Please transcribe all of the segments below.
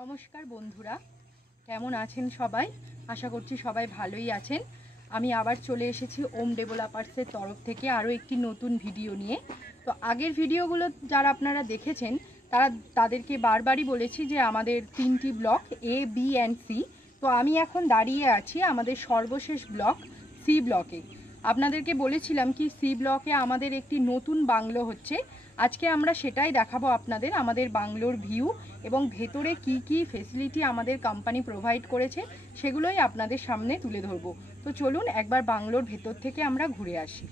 নমস্কার বন্ধুরা, কেমন আছেন সবাই? আশা করছি সবাই ভালোই আছেন। আমি আবার চলে এসেছি ওম ডেভেলপার্সের তরফ থেকে আরও একটি নতুন ভিডিও নিয়ে। তো আগের ভিডিওগুলো যারা আপনারা দেখেছেন তাদেরকে বারবারই বলেছি যে আমাদের 3টি block A, B and C। তো আমি এখন দাঁড়িয়ে আছি আমাদের সর্বশেষ ব্লক C ব্লকে। আপনাদেরকে বলেছিলাম কি C ব্লকে আমাদের একটি নতুন বাংলো হচ্ছে। আজকে আমরা সেটাই দেখাবো আপনাদের, আমাদের বাংলোর ভিউ এবং ভেতরে কি কি ফেসিলিটি আমাদের কোম্পানি প্রোভাইড করেছে সেগুলোই আপনাদের সামনে তুলে ধরবো। তো চলুন একবার বাংলোর ভেতর থেকে আমরা ঘুরে আসি।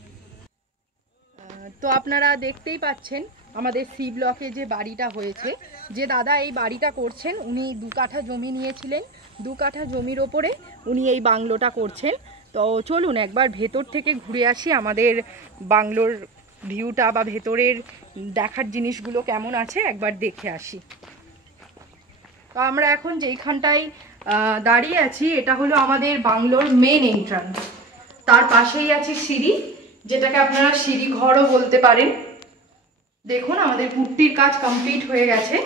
তো আপনারা দেখতেই পাচ্ছেন আমাদের C ব্লকে যে বাড়িটা হয়েছে, যে দাদা এই বাড়িটা করছেন উনি 2 কাঠা জমি নিয়েছিলেন। 2 কাঠা জমির ওপরে উনি এই বাংলোটা করছেন। তো চলুন একবার ভেতর থেকে ঘুরে আসি, আমাদের বাংলোর ভিউটা বা ভেতরের দেখার জিনিসগুলো কেমন আছে একবার দেখে আসি। তো আমরা এখন যেইখানটায় দাঁড়িয়ে আছি এটা হলো আমাদের বাংলোর মেন এন্ট্রান্স। তার পাশেই আছে সিঁড়ি, যেটাকে আপনারা সিঁড়ি ঘরও বলতে পারেন। দেখুন আমাদের পুট্টির কাজ কমপ্লিট হয়ে গেছে।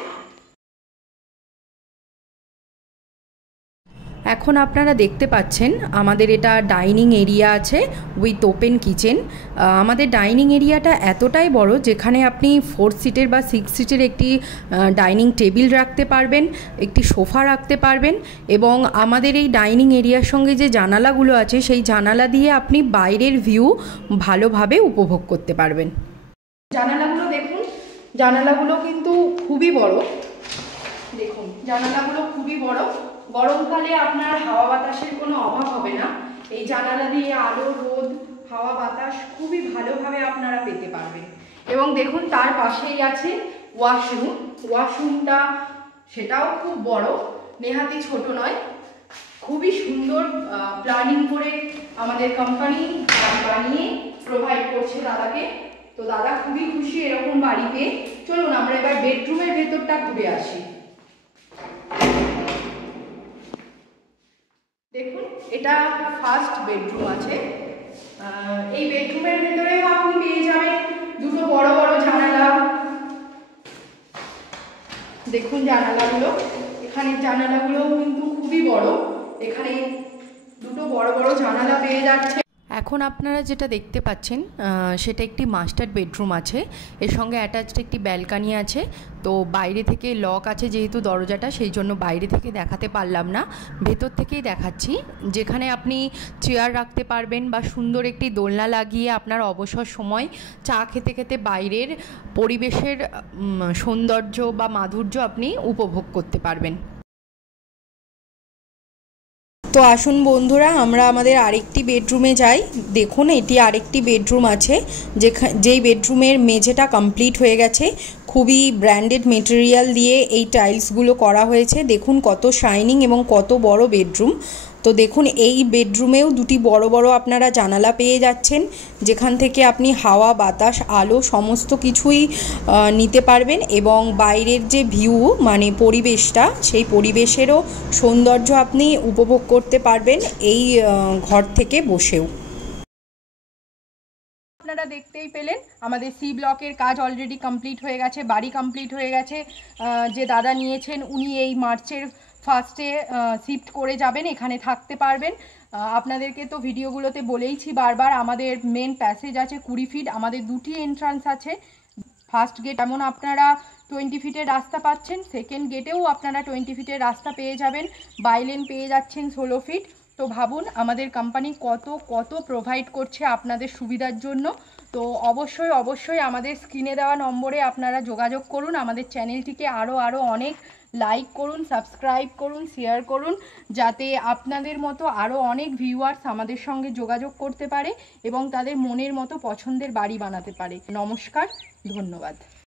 এখন আপনারা দেখতে পাচ্ছেন আমাদের এটা ডাইনিং এরিয়া আছে উইথ ওপেন কিচেন। আমাদের ডাইনিং এরিয়াটা এতটাই বড় যেখানে আপনি 4 সিটের বা 6 সিটের একটি ডাইনিং টেবিল রাখতে পারবেন, একটি সোফা রাখতে পারবেন এবং আমাদের এই ডাইনিং এরিয়ার সঙ্গে যে জানালাগুলো আছে সেই জানালা দিয়ে আপনি বাইরের ভিউ ভালোভাবে উপভোগ করতে পারবেন। জানালাগুলো দেখুন, জানালাগুলো কিন্তু খুবই বড়। দেখুন জানালাগুলো খুবই বড়, গরমকালে আপনার হাওয়া বাতাসের কোনো অভাব হবে না। এই জানালা দিয়ে আলো, রোদ, হাওয়া বাতাস খুবই ভালোভাবে আপনারা পেতে পারবেন। এবং দেখুন তার পাশেই আছে ওয়াশরুম। ওয়াশরুমটা সেটাও খুব বড়, নেহাতি ছোট নয়। খুবই সুন্দর প্ল্যানিং করে আমাদের কোম্পানি বানিয়ে প্রোভাইড করছে দাদাকে। তো দাদা খুবই খুশি এরকম বাড়ি পেয়ে। চলুন আমরা এবার বেডরুমের ভেতরটা ঘুরে আসি। দেখুন এটা ফার্স্ট বেডরুম আছে। এই বেডরুমের ভেতরেও আপনি পেয়ে যাবেন দুটো বড় বড় জানালা। দেখুন জানালাগুলো, এখানে জানালাগুলো কিন্তু খুবই বড়। এখানে দুটো বড় বড় জানালা পেয়ে যাচ্ছে। এখন আপনারা যেটা দেখতে পাচ্ছেন সেটা একটি মাস্টার বেডরুম আছে, এর সঙ্গে অ্যাটাচড একটি ব্যালকানি আছে। তো বাইরে থেকে লক আছে যেহেতু দরজাটা, সেই জন্য বাইরে থেকে দেখাতে পারলাম না, ভেতর থেকেই দেখাচ্ছি। যেখানে আপনি চেয়ার রাখতে পারবেন বা সুন্দর একটি দোলনা লাগিয়ে আপনার অবসর সময় চা খেতে খেতে বাইরের পরিবেশের সৌন্দর্য বা মাধুর্য আপনি উপভোগ করতে পারবেন। তো আসুন বন্ধুরা আমরা আমাদের আরেকটি বেডরুমে যাই। দেখুন এটি আরেকটি বেডরুম আছে, যেই বেডরুমের মেঝেটা কমপ্লিট হয়ে গেছে। খুবই ব্র্যান্ডেড মেটেরিয়াল দিয়ে এই টাইলসগুলো করা হয়েছে। দেখুন কত শাইনিং এবং কত বড় বেডরুম। তো দেখুন এই বেডরুমেও দুটি বড় বড় আপনারা জানালা পেয়ে যাচ্ছেন, যেখান থেকে আপনি হাওয়া বাতাস আলো সমস্ত কিছুই নিতে পারবেন এবং বাইরের যে ভিউ মানে পরিবেশটা, সেই পরিবেশেরও সৌন্দর্য আপনি উপভোগ করতে পারবেন এই ঘর থেকে বসেও। আপনারা দেখতেই পেলেন আমাদের C ব্লকের কাজ অলরেডি কমপ্লিট হয়ে গেছে, বাড়ি কমপ্লিট হয়ে গেছে। যে দাদা নিয়েছেন উনি এই মার্চের ফার্স্টে শিফট করে যাবেন, এখানে থাকতে পারবেন। আপনাদেরকে তো ভিডিওগুলোতে বলেইছি বারবার, আমাদের মেন প্যাসেজ আছে 20 ফিট, আমাদের দুটি এন্ট্রান্স আছে। ফার্স্ট গেট যেমন আপনারা 20 ফিটের রাস্তা পাচ্ছেন, সেকেন্ড গেটেও আপনারা 20 ফিটের রাস্তা পেয়ে যাবেন, বাইলেন পেয়ে যাচ্ছেন 16 ফিট। তো ভাবুন আমাদের কোম্পানি কত কত প্রোভাইড করছে আপনাদের সুবিধার জন্য। তো অবশ্যই আমাদের স্ক্রিনে দেওয়া নম্বরে আপনারা যোগাযোগ করুন, আমাদের চ্যানেলটিকে আরও অনেক লাইক করুন, সাবস্ক্রাইব করুন, শেয়ার করুন, যাতে আপনাদের মতো আরও অনেক ভিউয়ার্স আমাদের সঙ্গে যোগাযোগ করতে পারে এবং তাদের মনের মতো পছন্দের বাড়ি বানাতে পারে। নমস্কার, ধন্যবাদ।